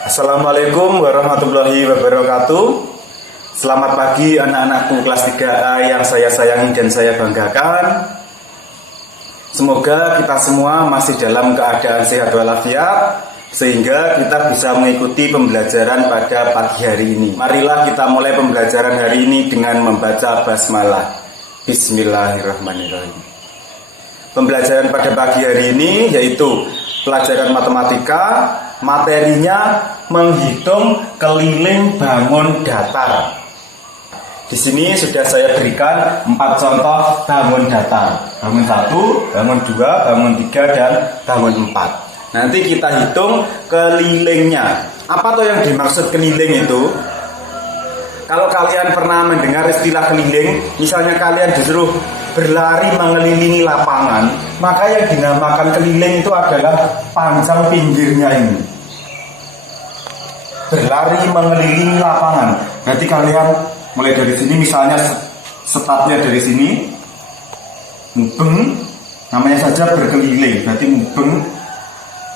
Assalamualaikum warahmatullahi wabarakatuh. Selamat pagi anak-anakku kelas 3A yang saya sayangi dan saya banggakan. Semoga kita semua masih dalam keadaan sehat walafiat sehingga kita bisa mengikuti pembelajaran pada pagi hari ini. Marilah kita mulai pembelajaran hari ini dengan membaca basmalah. Bismillahirrahmanirrahim. Pembelajaran pada pagi hari ini yaitu pelajaran matematika, materinya menghitung keliling bangun datar. Di sini sudah saya berikan 4 contoh bangun datar. Bangun 1, bangun 2, bangun 3, dan bangun 4. Nanti kita hitung kelilingnya. Apa tuh yang dimaksud keliling itu? Kalau kalian pernah mendengar istilah keliling, misalnya kalian disuruh berlari mengelilingi lapangan, maka yang dinamakan keliling itu adalah panjang pinggirnya ini. Berlari mengelilingi lapangan. Berarti kalian mulai dari sini, misalnya startnya dari sini, mubeng, namanya saja berkeliling. Berarti mubeng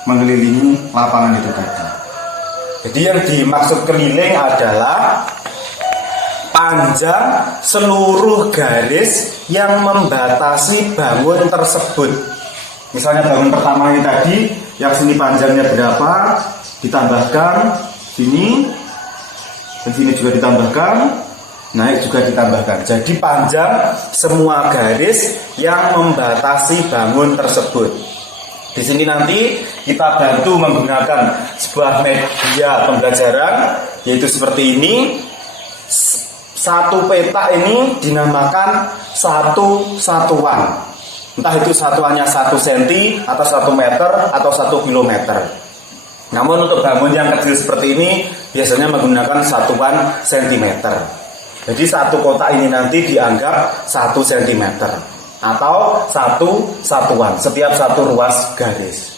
mengelilingi lapangan itu tadi. Jadi yang dimaksud keliling adalah panjang seluruh garis yang membatasi bangun tersebut. Misalnya bangun pertama ini tadi, yang sini panjangnya berapa, ditambahkan sini, dan sini juga ditambahkan, naik juga ditambahkan. Jadi panjang semua garis yang membatasi bangun tersebut. Di sini nanti kita bantu menggunakan sebuah media pembelajaran, yaitu seperti ini. Satu peta ini dinamakan satu satuan. Entah itu satuannya 1 cm atau 1 meter atau 1 kilometer. Namun untuk bangun yang kecil seperti ini biasanya menggunakan satuan sentimeter. Jadi satu kotak ini nanti dianggap 1 cm atau satu satuan setiap satu ruas garis.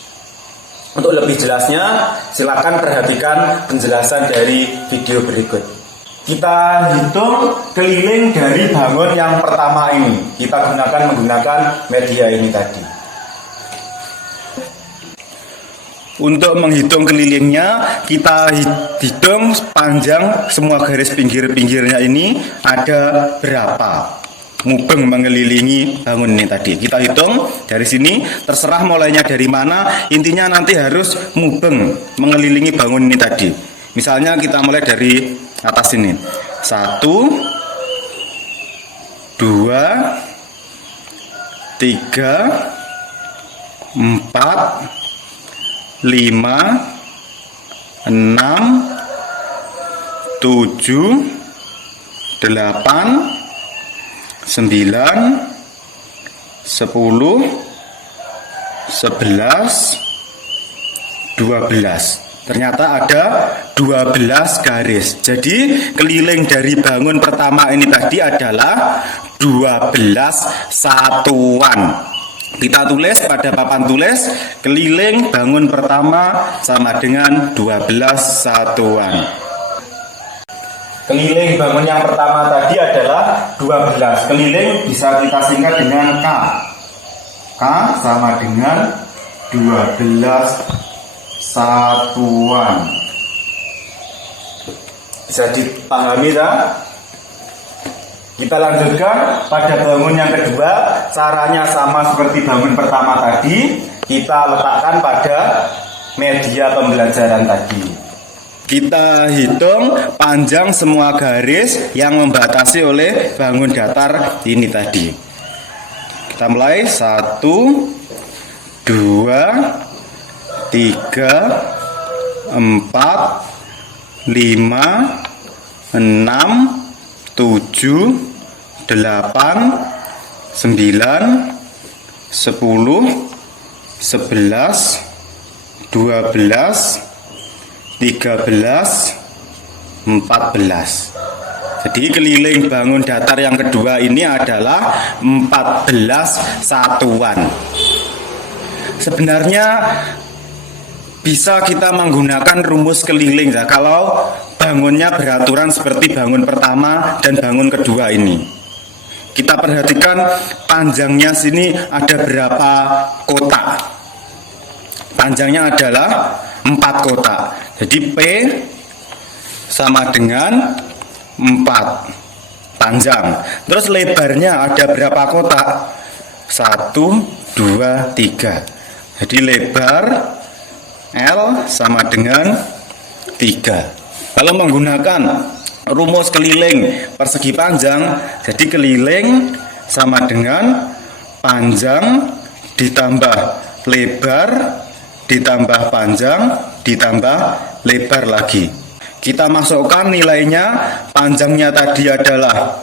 Untuk lebih jelasnya silakan perhatikan penjelasan dari video berikut. Kita hitung keliling dari bangun yang pertama ini. Kita menggunakan media ini tadi. Untuk menghitung kelilingnya, kita hitung panjang semua garis pinggir-pinggirnya ini ada berapa. Mubeng mengelilingi bangun ini tadi. Kita hitung dari sini, terserah mulainya dari mana, intinya nanti harus mubeng mengelilingi bangun ini tadi. Misalnya kita mulai dari atas ini. 1, 2, 3, 4, 5, 6, 7, 8, 9, 10, 11, 12. Ternyata ada 12 garis. Jadi keliling dari bangun pertama ini tadi adalah 12 satuan. Kita tulis pada papan tulis, keliling bangun pertama sama dengan 12 satuan. Keliling bangun yang pertama tadi adalah 12. Keliling bisa kita singkat dengan K. K sama dengan 12 satuan. Bisa dipahami tak? Kita lanjutkan pada bangun yang kedua. Caranya sama seperti bangun pertama tadi. Kita letakkan pada media pembelajaran tadi. Kita hitung panjang semua garis yang membatasi oleh bangun datar ini tadi. Kita mulai 1, 2, 3, 4, 5, 6, 7, 8, 9, 10, 11, 12, 13, 14. Jadi keliling bangun datar yang kedua ini adalah 14 satuan. Sebenarnya bisa kita menggunakan rumus keliling ya, kalau bangunnya beraturan seperti bangun pertama dan bangun kedua ini. Kita perhatikan panjangnya sini ada berapa kotak. Panjangnya adalah 4 kotak. Jadi P sama dengan 4 panjang. Terus lebarnya ada berapa kotak? 1, 2, 3. Jadi lebar L sama dengan 3. Kalau menggunakan rumus keliling persegi panjang, jadi keliling sama dengan panjang ditambah lebar ditambah panjang ditambah lebar lagi. Kita masukkan nilainya. Panjangnya tadi adalah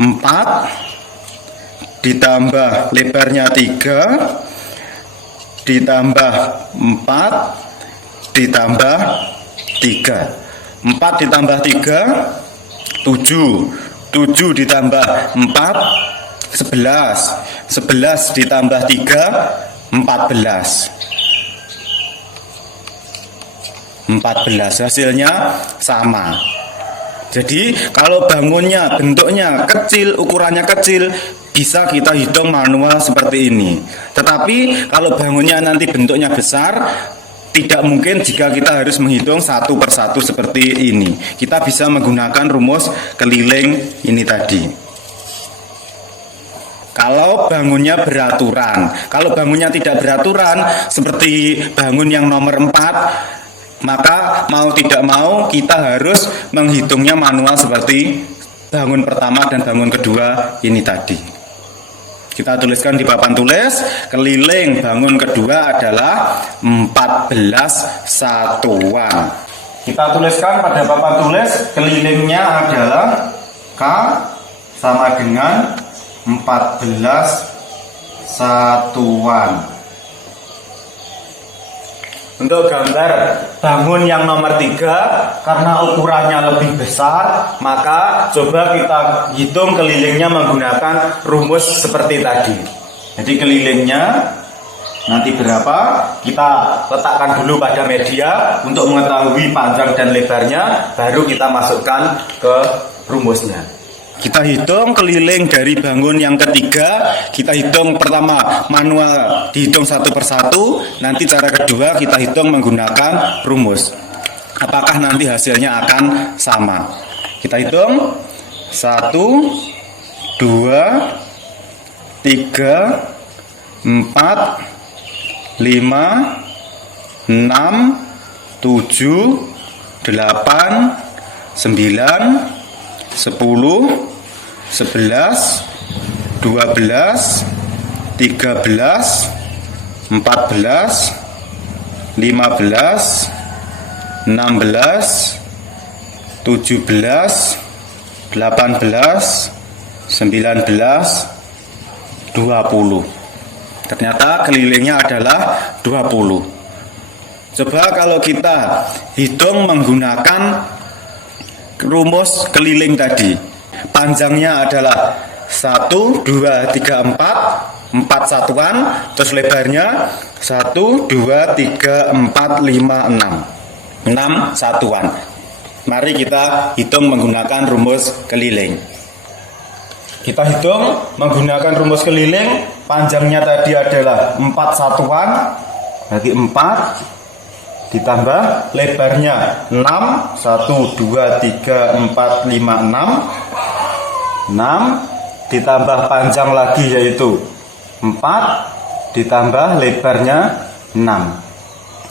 4 ditambah lebarnya 3 ditambah 4 ditambah 3. 4 ditambah 3 7. 7 ditambah 4 11. 11 ditambah 3 14. 14, hasilnya sama. Jadi kalau bangunnya bentuknya kecil, ukurannya kecil, bisa kita hitung manual seperti ini. Tetapi kalau bangunnya nanti bentuknya besar, tidak mungkin jika kita harus menghitung satu persatu seperti ini. Kita bisa menggunakan rumus keliling ini tadi. Kalau bangunnya beraturan, kalau bangunnya tidak beraturan, seperti bangun yang nomor 4, maka mau tidak mau kita harus menghitungnya manual seperti bangun pertama dan bangun kedua ini tadi. Kita tuliskan di papan tulis, keliling bangun kedua adalah 14 satuan. Kita tuliskan pada papan tulis, kelilingnya adalah K sama dengan 14 satuan. Untuk gambar bangun yang nomor 3, karena ukurannya lebih besar, maka coba kita hitung kelilingnya menggunakan rumus seperti tadi. Jadi kelilingnya nanti berapa, kita letakkan dulu pada media untuk mengetahui panjang dan lebarnya, baru kita masukkan ke rumusnya. Kita hitung keliling dari bangun yang ketiga. Kita hitung pertama manual, dihitung satu persatu. Nanti cara kedua kita hitung menggunakan rumus. Apakah nanti hasilnya akan sama? Kita hitung 1, 2, 3, 4, 5, 6, 7, 8, 9, 10, 11, 12, 13, 14, 15, 16, 17, 18, 19, 20. Ternyata kelilingnya adalah 20. Coba kalau kita hitung menggunakan rumus keliling tadi. Panjangnya adalah 1, 2, 3, 4 satuan. Terus lebarnya 1, 2, 3, 4, 5, 6 satuan. Mari kita hitung menggunakan rumus keliling. Kita hitung menggunakan rumus keliling. Panjangnya tadi adalah 4 satuan, berarti 4 ditambah lebarnya 6, 1, 2, 3, 4, 5, 6 ditambah panjang lagi yaitu 4 ditambah lebarnya 6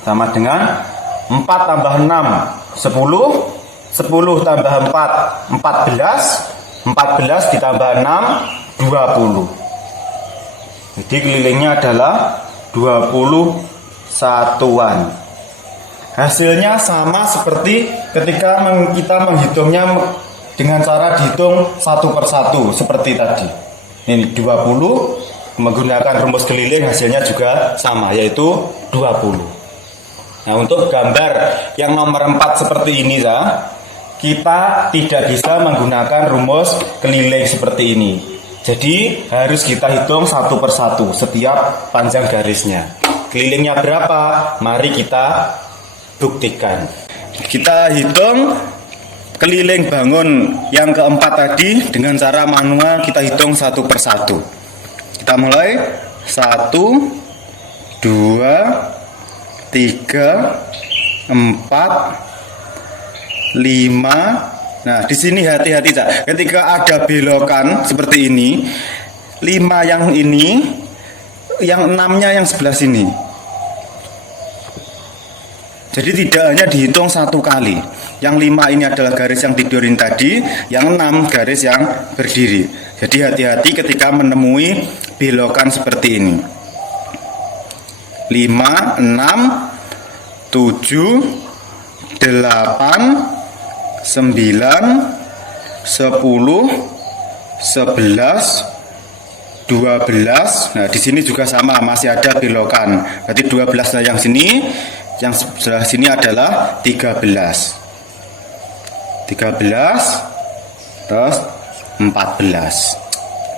sama dengan 4 tambah 6 10, 10 tambah 4 14, 14 ditambah 6 20. Jadi kelilingnya adalah 20 satuan. Hasilnya sama seperti ketika kita menghitungnya dengan cara dihitung satu persatu seperti tadi. Ini 20, menggunakan rumus keliling hasilnya juga sama, yaitu 20. Nah, untuk gambar yang nomor 4 seperti ini ya, kita tidak bisa menggunakan rumus keliling seperti ini. Jadi harus kita hitung satu persatu setiap panjang garisnya. Kelilingnya berapa? Mari kita buktikan. Kita hitung keliling bangun yang keempat tadi dengan cara manual. Kita hitung satu persatu. Kita mulai 1, 2, 3, 4, 5. Nah, di sini hati-hati, Cak. Ketika ada belokan seperti ini, 5 yang ini, yang 6-nya yang sebelah sini. Jadi tidak hanya dihitung satu kali. Yang 5 ini adalah garis yang tidurin tadi, yang 6 garis yang berdiri. Jadi hati-hati ketika menemui belokan seperti ini. 5, 6, 7, 8, 9, 10, 11, 12. Nah, di sini juga sama, masih ada belokan. Berarti 12 yang sini, yang sebelah sini adalah 13. 13, terus 14.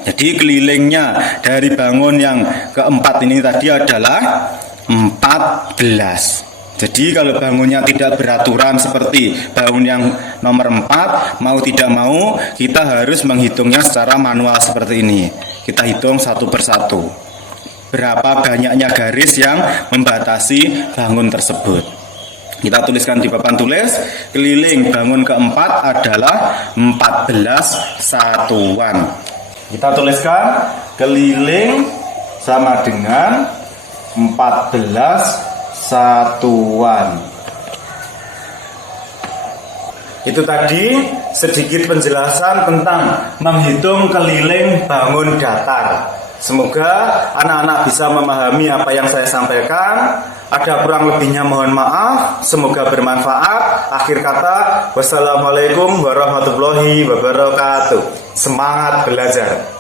Jadi kelilingnya dari bangun yang keempat ini tadi adalah 14. Jadi kalau bangunnya tidak beraturan seperti bangun yang nomor 4, mau tidak mau kita harus menghitungnya secara manual seperti ini. Kita hitung satu persatu. Berapa banyaknya garis yang membatasi bangun tersebut. Kita tuliskan di papan tulis, keliling bangun keempat adalah 14 satuan. Kita tuliskan keliling sama dengan 14 satuan. Itu tadi sedikit penjelasan tentang menghitung keliling bangun datar. Semoga anak-anak bisa memahami apa yang saya sampaikan. Ada kurang lebihnya mohon maaf. Semoga bermanfaat. Akhir kata, wassalamualaikum warahmatullahi wabarakatuh. Semangat belajar.